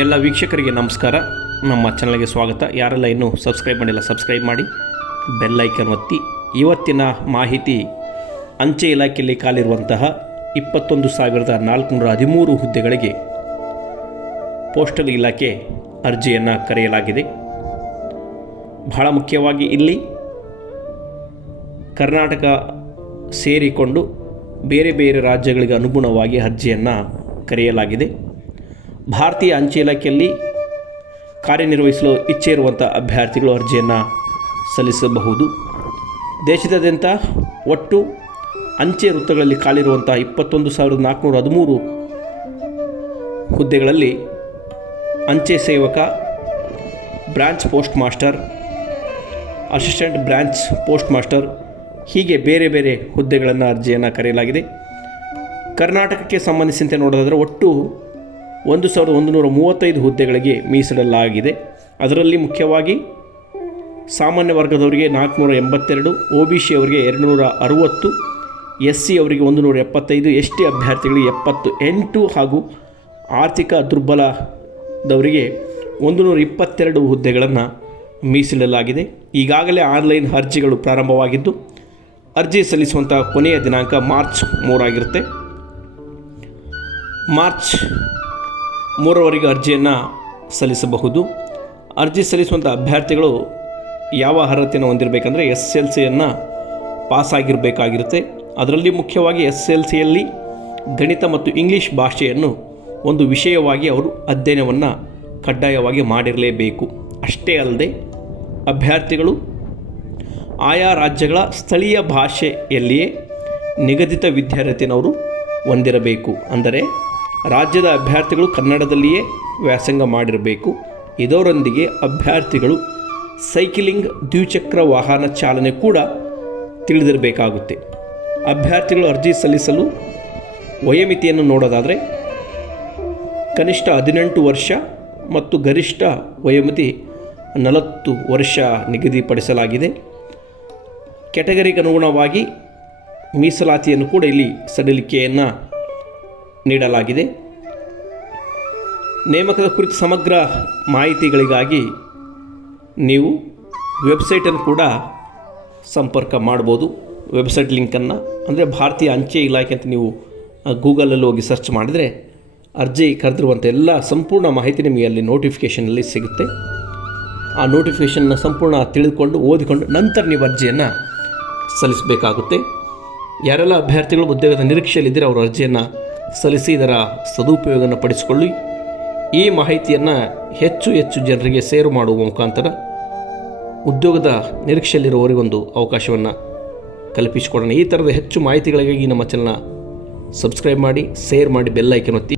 ಎಲ್ಲ ವೀಕ್ಷಕರಿಗೆ ನಮಸ್ಕಾರ. ನಮ್ಮ ಚಾನಲ್ಗೆ ಸ್ವಾಗತ. ಯಾರೆಲ್ಲ ಇನ್ನೂ ಸಬ್ಸ್ಕ್ರೈಬ್ ಮಾಡಿಲ್ಲ, ಸಬ್ಸ್ಕ್ರೈಬ್ ಮಾಡಿ. ಬೆಲ್ ಐಕನ್ ಒತ್ತಿ. ಇವತ್ತಿನ ಮಾಹಿತಿ, ಅಂಚೆ ಇಲಾಖೆಯಲ್ಲಿ ಕಾಲಿರುವಂತಹ ಇಪ್ಪತ್ತೊಂದು ಸಾವಿರದ ನಾಲ್ಕುನೂರ ಹದಿಮೂರು ಹುದ್ದೆಗಳಿಗೆ ಪೋಸ್ಟಲ್ ಇಲಾಖೆ ಅರ್ಜಿಯನ್ನು ಕರೆಯಲಾಗಿದೆ. ಬಹಳ ಮುಖ್ಯವಾಗಿ ಇಲ್ಲಿ ಕರ್ನಾಟಕ ಸೇರಿಕೊಂಡು ಬೇರೆ ಬೇರೆ ರಾಜ್ಯಗಳಿಗೆ ಅನುಗುಣವಾಗಿ ಅರ್ಜಿಯನ್ನು ಕರೆಯಲಾಗಿದೆ. ಭಾರತೀಯ ಅಂಚೆ ಇಲಾಖೆಯಲ್ಲಿ ಕಾರ್ಯನಿರ್ವಹಿಸಲು ಇಚ್ಛೆ ಇರುವಂಥ ಅಭ್ಯರ್ಥಿಗಳು ಅರ್ಜಿಯನ್ನು ಸಲ್ಲಿಸಬಹುದು. ದೇಶದಾದ್ಯಂತ ಒಟ್ಟು ಅಂಚೆ ವೃತ್ತಗಳಲ್ಲಿ ಖಾಲಿರುವಂಥ ಇಪ್ಪತ್ತೊಂದು ಸಾವಿರದ ನಾಲ್ಕುನೂರ ಹದಿಮೂರು ಹುದ್ದೆಗಳಲ್ಲಿ ಅಂಚೆ ಸೇವಕ, branch post master, assistant branch post master ಹೀಗೆ ಬೇರೆ ಬೇರೆ ಹುದ್ದೆಗಳನ್ನು ಅರ್ಜಿಯನ್ನು ಕರೆಯಲಾಗಿದೆ. ಕರ್ನಾಟಕಕ್ಕೆ ಸಂಬಂಧಿಸಿದಂತೆ ನೋಡೋದಾದರೆ ಒಟ್ಟು ಒಂದು ಸಾವಿರದ ಒಂದು ನೂರ ಮೂವತ್ತೈದು ಹುದ್ದೆಗಳಿಗೆ ಮೀಸಲಿಡಲಾಗಿದೆ. ಅದರಲ್ಲಿ ಮುಖ್ಯವಾಗಿ ಸಾಮಾನ್ಯ ವರ್ಗದವರಿಗೆ ನಾಲ್ಕುನೂರ ಎಂಬತ್ತೆರಡು, ಒ ಬಿ ಸಿ ಅವರಿಗೆ ಎರಡುನೂರ ಅರುವತ್ತು, ಎಸ್ ಸಿ ಅವರಿಗೆ ಒಂದು ನೂರ ಎಪ್ಪತ್ತೈದು, ಎಸ್ ಟಿ ಅಭ್ಯರ್ಥಿಗಳಿಗೆ ಎಪ್ಪತ್ತು ಎಂಟು ಹಾಗೂ ಆರ್ಥಿಕ ದುರ್ಬಲದವರಿಗೆ ಒಂದು ನೂರ ಇಪ್ಪತ್ತೆರಡು ಹುದ್ದೆಗಳನ್ನು ಮೀಸಲಿಡಲಾಗಿದೆ. ಈಗಾಗಲೇ ಆನ್ಲೈನ್ ಅರ್ಜಿಗಳು ಪ್ರಾರಂಭವಾಗಿದ್ದು, ಅರ್ಜಿ ಸಲ್ಲಿಸುವಂಥ ಕೊನೆಯ ದಿನಾಂಕ ಮಾರ್ಚ್ ಮೂರಾಗಿರುತ್ತೆ. ಮಾರ್ಚ್ ಮೂರವರೆಗೆ ಅರ್ಜಿಯನ್ನು ಸಲ್ಲಿಸಬಹುದು. ಅರ್ಜಿ ಸಲ್ಲಿಸುವಂಥ ಅಭ್ಯರ್ಥಿಗಳು ಯಾವ ಅರ್ಹತೆಯನ್ನು ಹೊಂದಿರಬೇಕಂದ್ರೆ ಎಸ್ ಎಲ್ ಸಿಯನ್ನು ಪಾಸಾಗಿರಬೇಕಾಗಿರುತ್ತೆ. ಅದರಲ್ಲಿ ಮುಖ್ಯವಾಗಿ ಎಸ್ ಎಲ್ ಸಿಯಲ್ಲಿ ಗಣಿತ ಮತ್ತು ಇಂಗ್ಲೀಷ್ ಭಾಷೆಯನ್ನು ಒಂದು ವಿಷಯವಾಗಿ ಅವರು ಅಧ್ಯಯನವನ್ನು ಕಡ್ಡಾಯವಾಗಿ ಮಾಡಿರಲೇಬೇಕು. ಅಷ್ಟೇ ಅಲ್ಲದೆ ಅಭ್ಯರ್ಥಿಗಳು ಆಯಾ ರಾಜ್ಯಗಳ ಸ್ಥಳೀಯ ಭಾಷೆಯಲ್ಲಿಯೇ ನಿಗದಿತ ವಿದ್ಯಾರ್ಥಿನವರು ಹೊಂದಿರಬೇಕು. ಅಂದರೆ ರಾಜ್ಯದ ಅಭ್ಯರ್ಥಿಗಳು ಕನ್ನಡದಲ್ಲಿಯೇ ವ್ಯಾಸಂಗ ಮಾಡಿರಬೇಕು. ಇದರೊಂದಿಗೆ ಅಭ್ಯರ್ಥಿಗಳು ಸೈಕ್ಲಿಂಗ್ ದ್ವಿಚಕ್ರ ವಾಹನ ಚಾಲನೆ ಕೂಡ ತಿಳಿದಿರಬೇಕಾಗುತ್ತೆ. ಅಭ್ಯರ್ಥಿಗಳು ಅರ್ಜಿ ಸಲ್ಲಿಸಲು ವಯೋಮಿತಿಯನ್ನು ನೋಡೋದಾದರೆ ಕನಿಷ್ಠ ಹದಿನೆಂಟು ವರ್ಷ ಮತ್ತು ಗರಿಷ್ಠ ವಯೋಮಿತಿ ನಲವತ್ತು ವರ್ಷ ನಿಗದಿಪಡಿಸಲಾಗಿದೆ. ಕ್ಯಾಟಗರಿಗೆ ಅನುಗುಣವಾಗಿ ಮೀಸಲಾತಿಯನ್ನು ಕೂಡ ಇಲ್ಲಿ ಸಡಿಲಿಕೆಯನ್ನು ನೀಡಲಾಗಿದೆ. ನೇಮಕದ ಕುರಿತು ಸಮಗ್ರ ಮಾಹಿತಿಗಳಿಗಾಗಿ ನೀವು ವೆಬ್ಸೈಟನ್ನು ಕೂಡ ಸಂಪರ್ಕ ಮಾಡ್ಬೋದು. ವೆಬ್ಸೈಟ್ ಲಿಂಕನ್ನು, ಅಂದರೆ ಭಾರತೀಯ ಅಂಚೆ ಇಲಾಖೆ ಅಂತ ನೀವು ಗೂಗಲಲ್ಲಿ ಹೋಗಿ ಸರ್ಚ್ ಮಾಡಿದರೆ ಅರ್ಜಿ ಕರೆದಿರುವಂಥ ಎಲ್ಲ ಸಂಪೂರ್ಣ ಮಾಹಿತಿ ನಿಮಗೆ ಅಲ್ಲಿ ನೋಟಿಫಿಕೇಷನಲ್ಲಿ ಸಿಗುತ್ತೆ. ಆ ನೋಟಿಫಿಕೇಷನ್ನ ಸಂಪೂರ್ಣ ತಿಳಿದುಕೊಂಡು, ಓದಿಕೊಂಡು ನಂತರ ನೀವು ಅರ್ಜಿಯನ್ನು ಸಲ್ಲಿಸಬೇಕಾಗುತ್ತೆ. ಯಾರೆಲ್ಲ ಅಭ್ಯರ್ಥಿಗಳು ಉದ್ಯೋಗದ ನಿರೀಕ್ಷೆಯಲ್ಲಿದ್ದರೆ ಅವರ ಅರ್ಜಿಯನ್ನು ಸಲ್ಲಿಸಿ, ಇದರ ಸದುಪಯೋಗವನ್ನು ಪಡಿಸಿಕೊಳ್ಳಿ. ಈ ಮಾಹಿತಿಯನ್ನು ಹೆಚ್ಚು ಹೆಚ್ಚು ಜನರಿಗೆ ಸೇರು ಮಾಡುವ ಮುಖಾಂತರ ಉದ್ಯೋಗದ ನಿರೀಕ್ಷೆಯಲ್ಲಿರುವವರಿಗೊಂದು ಅವಕಾಶವನ್ನು ಕಲ್ಪಿಸಿಕೊಡೋಣ. ಈ ಥರದ ಹೆಚ್ಚು ಮಾಹಿತಿಗಳಿಗಾಗಿ ನಮ್ಮ ಚಾನಲ್ನ ಸಬ್ಸ್ಕ್ರೈಬ್ ಮಾಡಿ ಸೇರ್ ಮಾಡಿ ಬೆಲ್ ಐಕನ್ ಒತ್ತಿ.